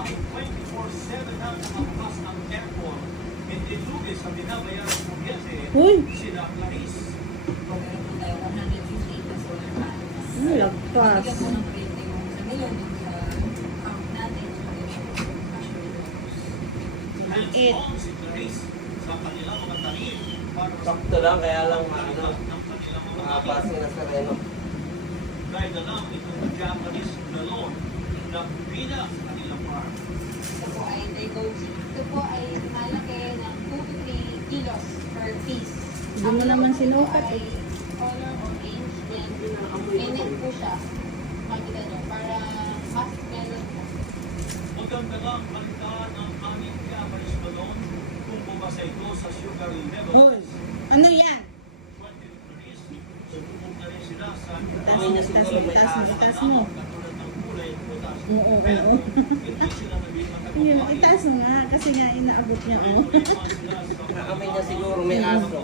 Dahil 24/7 na nakabukas ang airport, hindi lugi sa binabayaran ng kuryente Uy, sila Clarice. Meron tayo 158 na solar panels. lagpas. Bigyan mo ng rate yung sa ngayon yung sa account natin. So, cash flow. Hands-on si Clarice sa kanilang mga tanim para sa Sakto lang, kaya lang ano, ng kanilang mga mga tanim. passing na sa reno. Dahil na lang itong Japanese galon na pina sa kanilang farm. Ito po ay Daigoji. Ito po ay malaki ng 2 to 3 kilos per piece. Hindi mo naman sinukat ay eh. color orange and minute po siya. Makikita nyo, para mas melon po. Maganda lang balitaan ang aming Japanese galon kung bumasa ito sa sugar Uy, levels. ano yan? Sububog na rin sila sa Itaas mo. katulad ng kulay putas. Oo. Hindi sila naging Yun, matagumpay. itaas mo nga. Kasi nga inaabot niya, oh. Naamoy niya siguro may aso.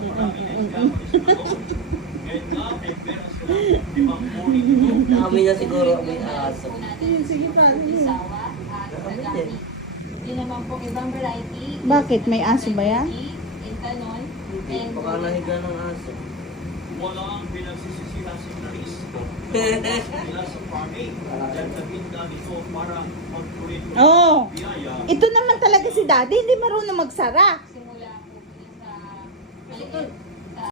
Naamoy niya siguro may aso. Sige pa, sige. Isawa at Nagami. Hindi naman po ibang variety. Bakit? May aso ba yan? Intanon. Hindi, baka nahiga ng aso. Wala ang pinagsisisihan si Clarice. Nila sa farming. Dahil sa binda nito para mag-tuloy Oo. biyaya. Ito naman talaga si daddy, hindi marunong magsara. Simula po sa malikot.